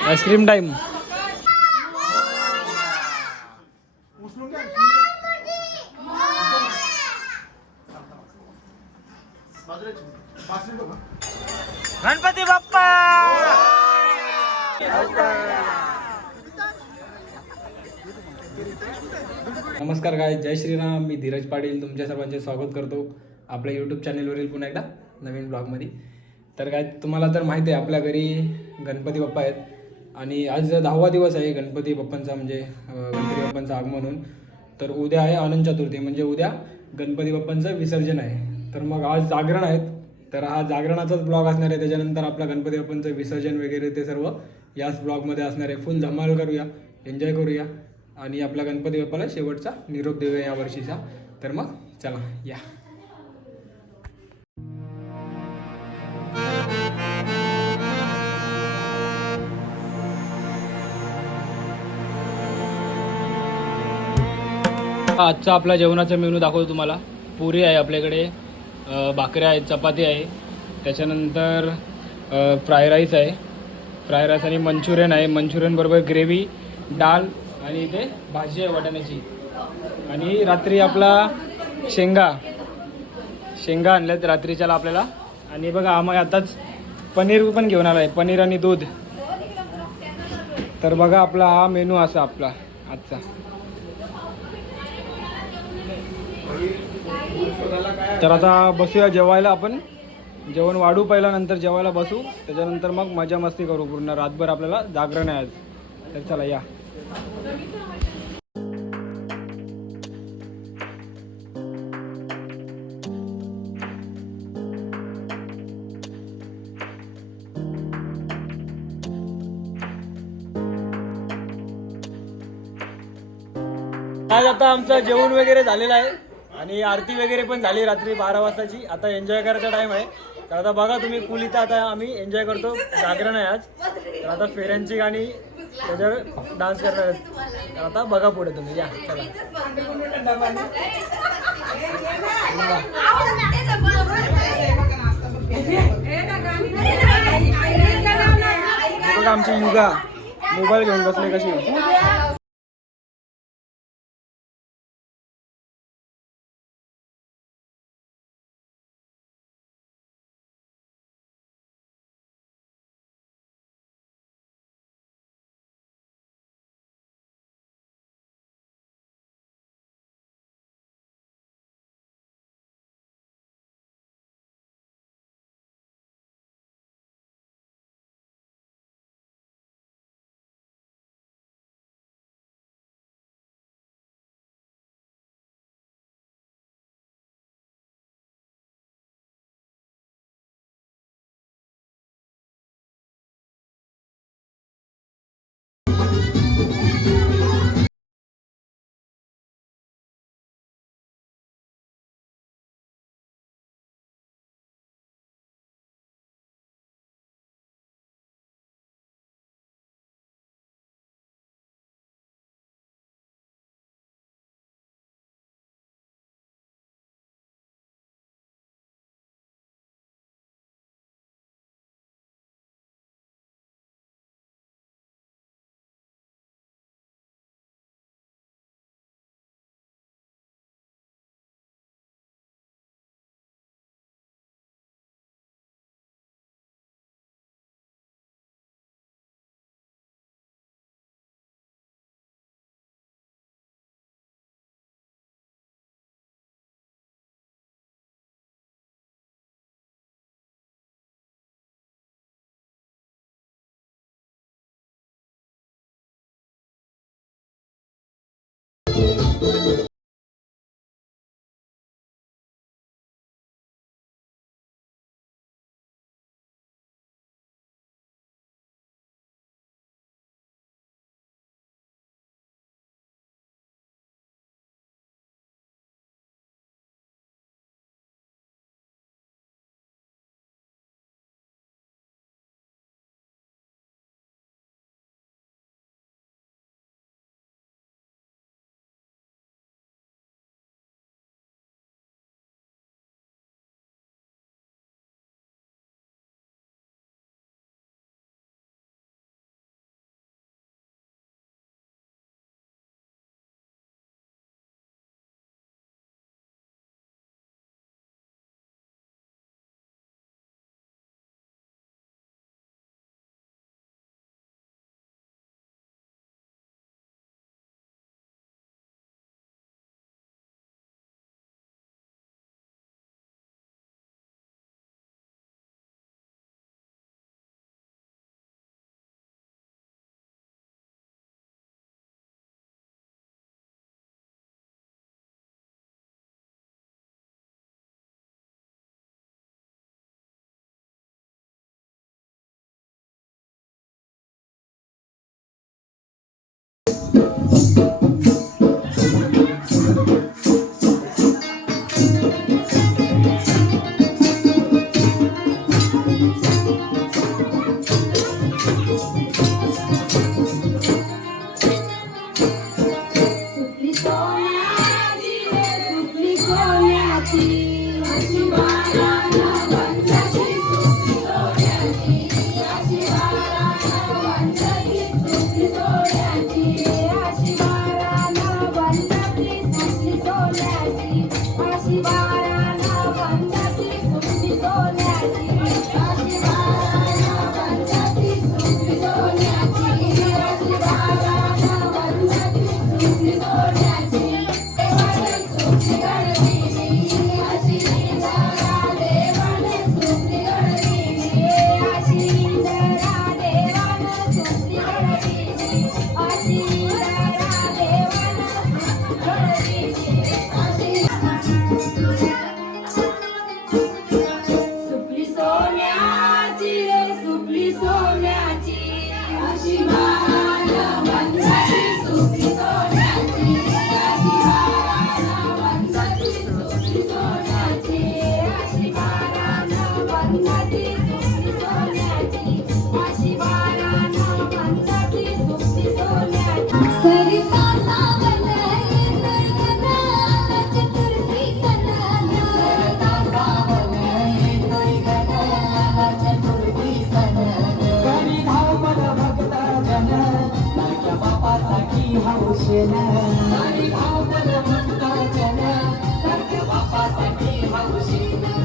Ice cream time. Ganpati Bappa. नमस्कार गाय, जय श्रीराम. मी धीरज पाटील तुमच्या सर्वांचे स्वागत करतो आपल्या यूट्यूब चॅनलवरील पुन्हा एकदा नवीन ब्लॉगमध्ये. तर काय तुम्हाला तर माहिती आहे आपल्या घरी गणपती बाप्पा आहेत आणि आज 10वा दिवस आहे गणपती बाप्पांचा, म्हणजे गणपती बाप्पांचं आगमन होऊन. तर उद्या आहे अनंत चतुर्थी, म्हणजे उद्या गणपती बाप्पांचं विसर्जन आहे. तर मग आज जागरण आहेत, तर हा जागरणाचाच ब्लॉग असणार आहे. त्याच्यानंतर आपल्या गणपती बाप्पांचं विसर्जन वगैरे ते सर्व याच ब्लॉगमध्ये असणार आहे. फुल धमाल करूया, एन्जॉय करूया आणि आपल्या गणपती बाप्पाला शेवटचा निरोप देऊया या वर्षीचा. तर मग चला या. आजचा आपला जेवणाचा मेनू दाखवतो तुम्हाला. पुरी आहे आपल्याकडे, भाकऱ्या आहेत, चपाती आहे, त्याच्यानंतर फ्राय राईस आहे, फ्राय राईस आणि मंचुरियन आहे. मंचुरियन बरोबर ग्रेव्ही, डाळ आणि इथे भाजी आहे वाटाण्याची. आणि रात्री आपला शेंगा आणल्यात रात्रीच्याला आपल्याला. आणि बघा आम्ही आताच पनीर पण घेऊन आला आहे, पनीर आणि दूध. तर बघा आपला हा मेनू असा आपला आजचा. तर आता बसूया जेवायला. आपण जेवण वाढू पहिला, नंतर जेवायला बसू, त्याच्यानंतर मग मजा मस्ती करू. पूर्ण रातभर आपल्याला जागरण आहे आज. तर चला या. आज आता आमचं जेवण वगैरे झालेलं आहे आणि आरती वगैरे पण झाली रात्री 12 वाजताची. आता एन्जॉय करायचा टाइम आहे. तर आता बघा तुम्ही फुल इथं आता आम्ही एन्जॉय करतो. जागरण आहे आज. तर आता फेऱ्यांची गाणी त्याच्यावर डान्स करणार आहेत. तर आता बघा पुढे तुम्ही या. चला बघा आमची युगा मोबाईल घेऊन बसले कशी.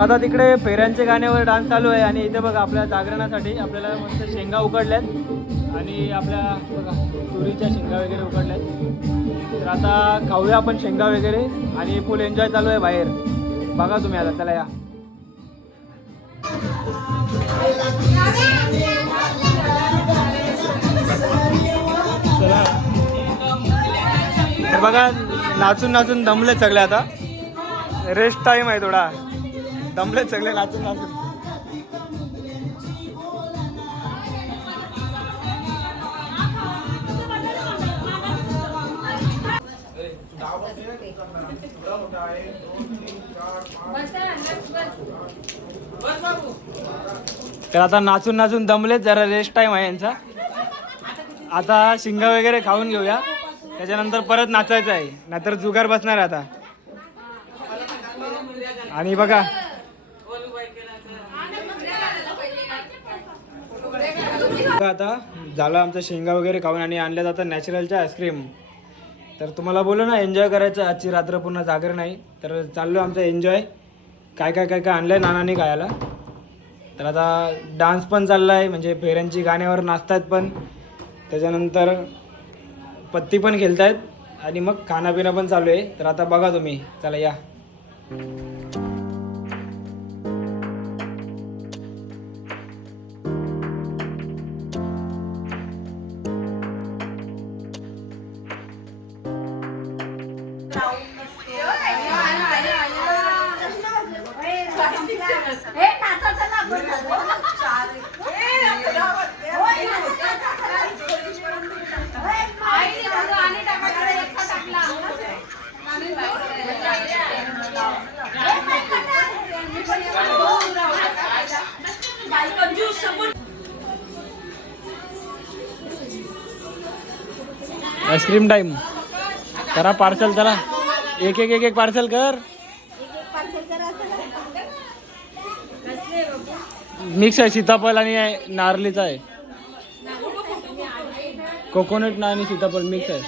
आता तिकडे फेऱ्यांच्या गाण्यावर डान्स चालू आहे आणि इथे बघा आपल्या जागरणासाठी आपल्याला मस्त शेंगा उकडल्यात आणि आपल्या बघा तुरीच्या शेंगा वगैरे उकडल्यात. तर आता खाऊया आपण शेंगा वगैरे आणि फुल एन्जॉय चालू आहे बाहेर. बघा तुम्ही आता त्याला या. चला तर बघा नाचून नाचून दमले सगळे. आता रेस्ट टाइम आहे थोडा. दमले सगळे नाचून नाचून. तर आता नाचून नाचून दमलेत. जरा रेस्ट टाइम आहे यांचा. आता शिंगा वगैरे खाऊन घेऊया, त्याच्यानंतर परत नाचायचं आहे, नाहीतर जुगार बसणार आता. आणि बघा आता झालं आमचं शेंगा वगैरे खाऊन आणि आणल्या जातं नॅचरलच्या आईस्क्रीम. तर तुम्हाला बोलू ना एन्जॉय करायचं. आजची रात्र पूर्ण जागर नाही, तर चाललो आमचं एन्जॉय. काय काय काय काय आणलं आहे नानाने खायला. तर आता डान्स पण चालला आहे, म्हणजे फेऱ्यांची गाण्यावर नाचतात पण, त्याच्यानंतर पत्ती पण खेळत आहेत आणि मग खानापिना पण चालू आहे. तर आता बघा तुम्ही, चला या. आईस्क्रीम टाइम करा. पार्सल चला, एक एक एक एक पार्सल कर. मिक्स आहे, सीताफळ आणि नारळीचा आहे. कोकोनट ना आणि सीताफळ मिक्स आहे.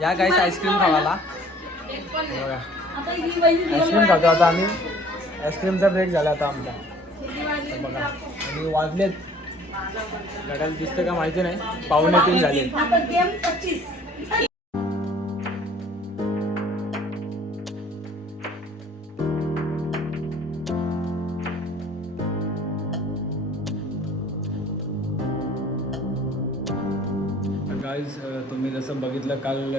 या गाईस आईस्क्रीम खावाला. आईस्क्रीम खातो आता आम्ही. आईस्क्रीमचा ब्रेक झाला आता आमचा. बघा आणि वाजलेत, घड्याला दिसतं का माहिती नाही, 2:45 झाले. गाईज तुम्ही जसं बघितलं, काल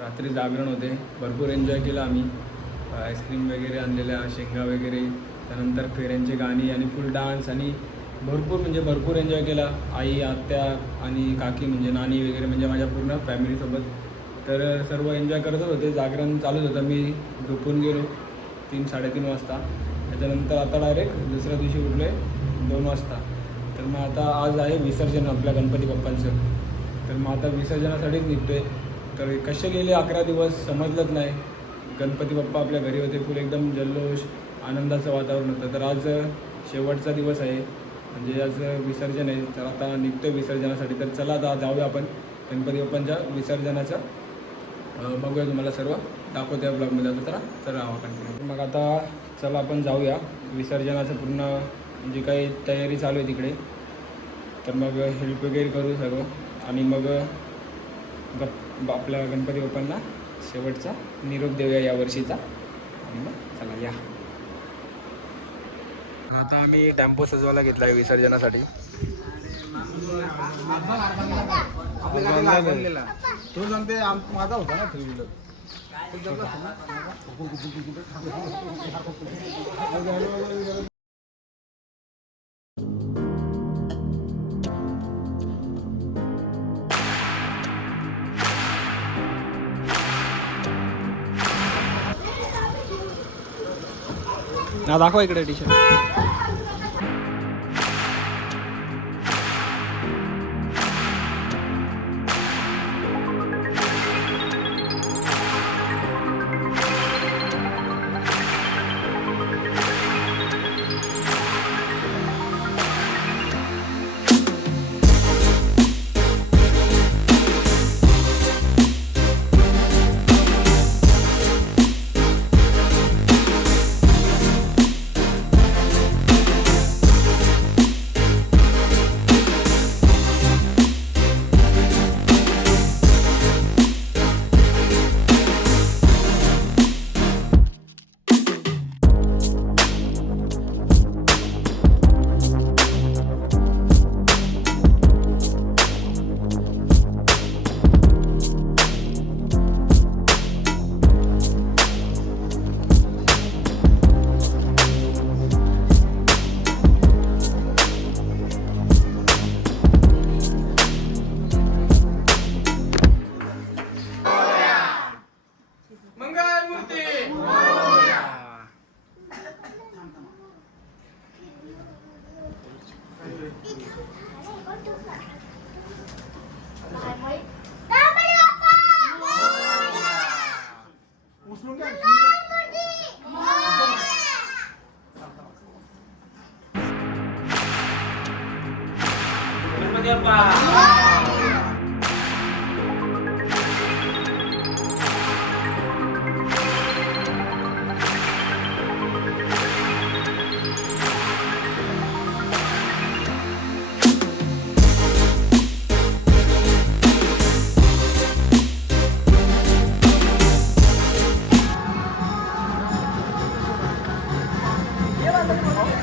रात्री जागरण होते, भरपूर एन्जॉय केला आम्ही. आईस्क्रीम वगैरे आणलेल्या, शेंगा वगैरे, त्यानंतर फेऱ्यांचे गाणी आणि फुल डान्स आणि भरपूर एन्जॉय केला. आई, आत्या आणि काकी म्हणजे नानी वगैरे, म्हणजे माझ्या पूर्ण फॅमिलीसोबत. तर सर्व एन्जॉय करतच होते. जागरण चालूच होतं. मी झोपून गेलो 3-3:30 वाजता. त्याच्यानंतर आता डायरेक्ट दुसऱ्या दिवशी उठले 2 वाजता. तर मग आता आज आहे विसर्जन आपल्या गणपती बाप्पांचं. तर मग आता विसर्जनासाठीच निघतो आहे. तर कसे गेले 11 दिवस समजलंच नाही. गणपती बाप्पा आपल्या घरी होते, फुल एकदम जल्लोष आनंदाचं वातावरण होतं. तर आज शेवटचा दिवस आहे, म्हणजे आज विसर्जन आहे. तर आता निघतो विसर्जनासाठी. तर चला आता जाऊया आपण गणपती बाप्पांच्या विसर्जनाचं. बघूया, तुम्हाला सर्व दाखवतो या ब्लॉगमध्ये. आता चला कंटिन्यू. मग आता चला आपण जाऊया विसर्जनाचं पूर्ण जी काही तयारी चालू आहे तिकडे. तर मग हेल्प वगैरे करू सर्व आणि मग आपल्या गणपती बाप्पांना शेवटचा निरोप देऊया या वर्षीचा. आणि मग चला या. आता आम्ही टेम्पो सजवायला घेतला आहे विसर्जनासाठी. तो सांगते माझा होता ना 3 व्हीलर. ना दाखवा इकडे टी-शर्ट.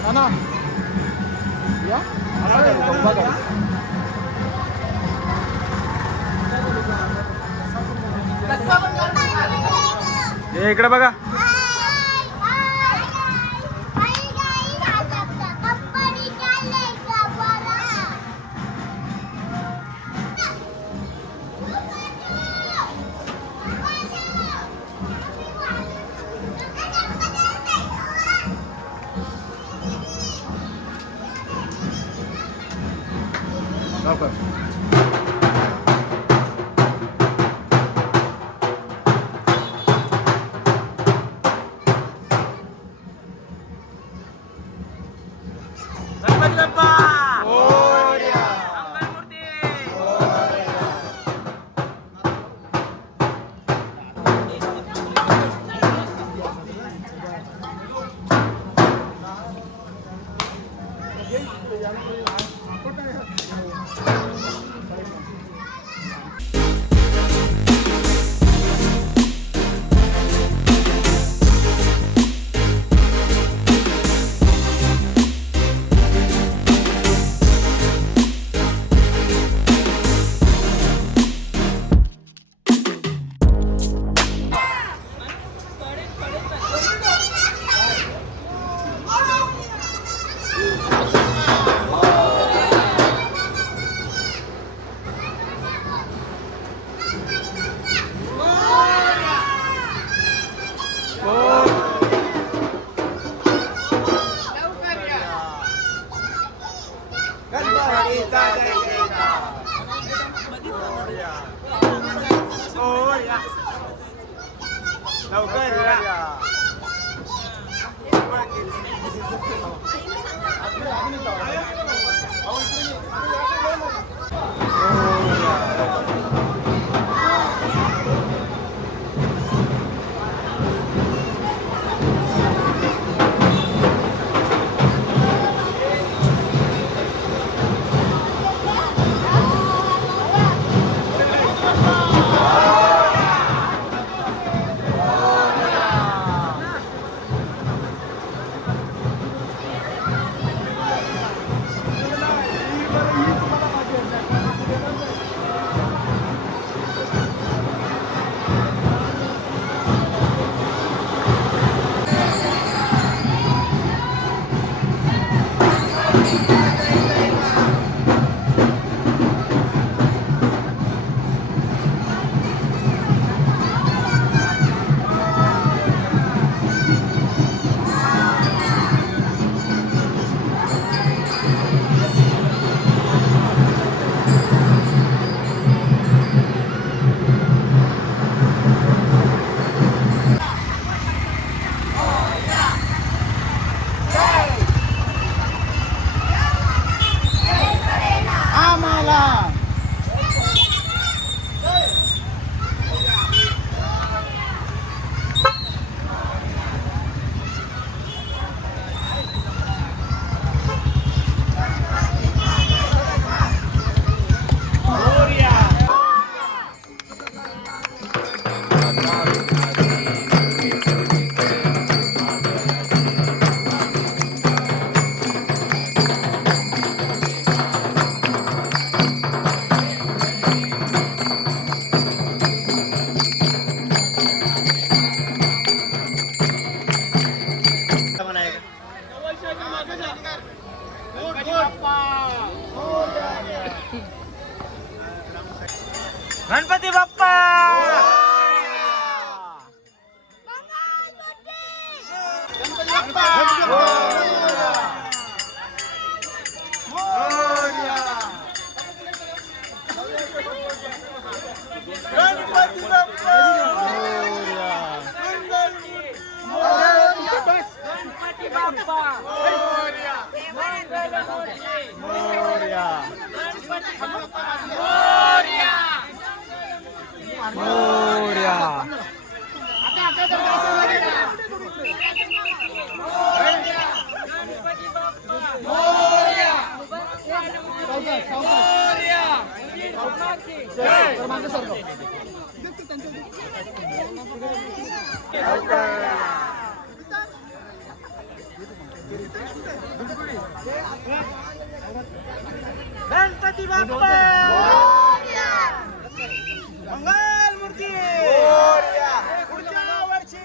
नाना या असा काय गप्पा काय हे इकडे बघा. गणपती बाप्पा मोरया. गणपती बाप्पा मंगल मूर्ती पुढच्या वर्षी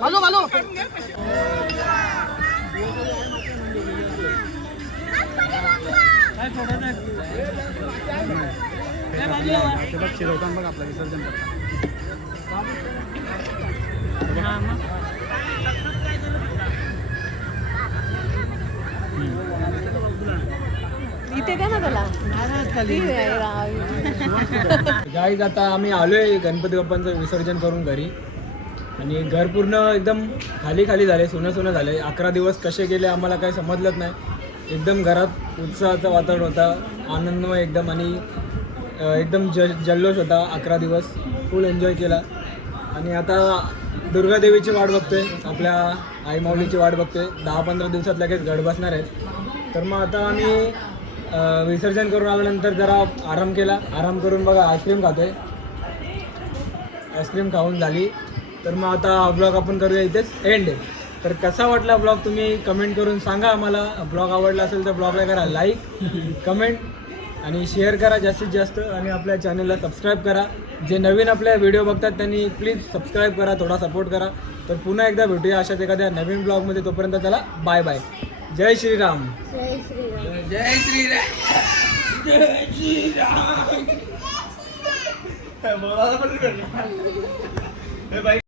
घालो घालो शिरवताना बघ आपला विसर्जन इथे काय ना त्याला गाईज आता आम्ही आलोय गणपती बाप्पांचं विसर्जन करून घरी आणि घर पूर्ण एकदम खाली खाली झाले, सोनं सोनं झाले. 11 दिवस कसे गेले आम्हाला काही समजलंच नाही. एकदम घरात उत्साहाचं वातावरण होता, आनंदमय एकदम आणि एकदम जल्लोष होता. 11 दिवस फुल एन्जॉय केला आणि आता दुर्गादेवीची वाट बघतोय, आपल्या आई माऊलीची वाट बघतोय. 10-15 दिवसात लगेच घट बसणार आहेत. तर मग आता आम्ही विसर्जन करून आल्यानंतर जरा आराम केला. आराम करून बघा आईस्क्रीम खातोय. आईस्क्रीम खाऊन झाली. तर मग आता ब्लॉग आपण करूया इथेच एंड. तर कसा वाटला ब्लॉग तुम्ही कमेंट करून सांगा आम्हाला. ब्लॉग आवडला असेल तर ब्लॉगला करा लाईक, कमेंट आणि शेअर करा जास्तीत जास्त आणि आपल्या चॅनलला सबस्क्राईब करा. जे नवीन आपल्या व्हिडिओ बघतात त्यांनी प्लीज सबस्क्राईब करा, थोडा सपोर्ट करा. तर पुन्हा एकदा भेटूया अशाच एखाद्या नवीन ब्लॉगमध्ये. तोपर्यंत चला बाय बाय. जय श्रीराम. जय श्रीराम. जय श्रीराम. जय श्रीराम.